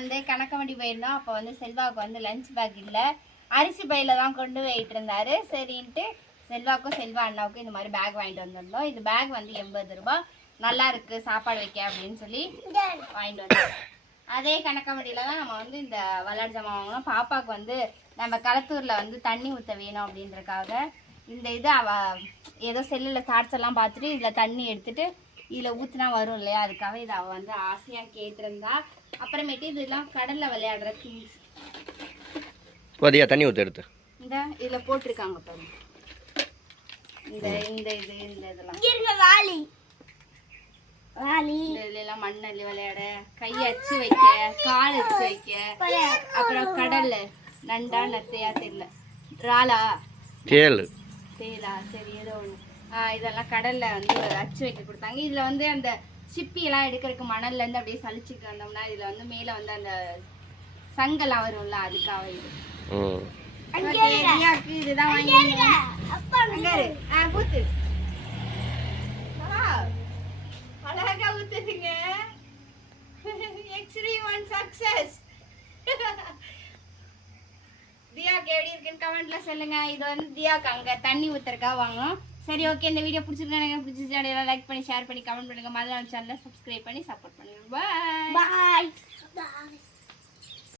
வந்து கணக்கமடி போயிருந்தோம். அப்போ வந்து செல்வாவுக்கு வந்து லஞ்ச் பேக் இல்லை. அரிசி பையில தான் கொண்டு போயிட்டு இருந்தாரு. சரின்ட்டு செல்வாக்கும் செல்வா அண்ணாவுக்கும் இந்த மாதிரி பேக் வாங்கிட்டு வந்திருந்தோம். இது பேக் வந்து எண்பது ரூபாய் நல்லா இருக்கு சாப்பாடு வைக்க அப்படின்னு சொல்லி வாங்கிட்டு வந்தோம். அதே கணக்கமடியில தான் நம்ம வந்து இந்த விளையாட்டு ஜாமான் வாங்கினோம். பாப்பாவுக்கு வந்து நம்ம களத்தூர்ல வந்து தண்ணி ஊற்ற வேணும் அப்படின்றக்காக இந்த இது அவ ஏதோ செல்லில் ஷார்ட்ஸ் எல்லாம் பார்த்துட்டு இதில் தண்ணி எடுத்துட்டு இதில் ஊற்றினா வரும் இல்லையா? அதுக்காக இதை அவள் வந்து ஆசையாக கேட்டிருந்தா. அப்புறமேட்டு இதெல்லாம் கடலில் விளையாடுற திங்ஸ் போதியா தண்ணி ஊற்று எடுத்து. இந்த இதில் போட்டிருக்காங்க பாருங்க. இந்த இந்த இது இந்த இதெல்லாம். இருங்க வாலி. வாலி. இந்த இதுல எல்லாம் மண்ணள்ளி விளையாட கை அச்சு வைக்க கால் அச்சு வைக்க அப்புறம் கடல்ல நண்டா நத்தையா தெரியல. இறாலா. தேள் தேலா சரி ஏதோ ஒன்று இதெல்லாம் கடல்ல வந்து அச்சு வைக்க கொடுத்தாங்க. இதுல வந்து அந்த சிப்பி எல்லாம் எடுக்கிறதுக்கு மணல்ல இருந்து அப்படியே சலிச்சுட்டு வந்தோம்னா இதுல வந்து மேல வந்து அந்த சங்கெல்லாம் வரும்ல அதுக்காக இது. இதுதான் வாங்கி. அழகா ஊத்துதுங்க. Extreme success. தியாக்கு எப்படி இருக்குன்னு கமெண்ட்ல சொல்லுங்க. இது வந்து தியாக்கு அங்க தண்ணி ஊத்துறக்கா வாங்கணும் சரி ஓகே இந்த வீடியோ பிடிச்சிருக்கா எனக்கு பிடிச்சிருந்தா லைக் பண்ணி ஷேர் பண்ணி கமெண்ட் பண்ணுங்க. மதுரை சேனலை சப்ஸ்கிரைப் பண்ணி சப்போர்ட் பண்ணுங்க. பாய்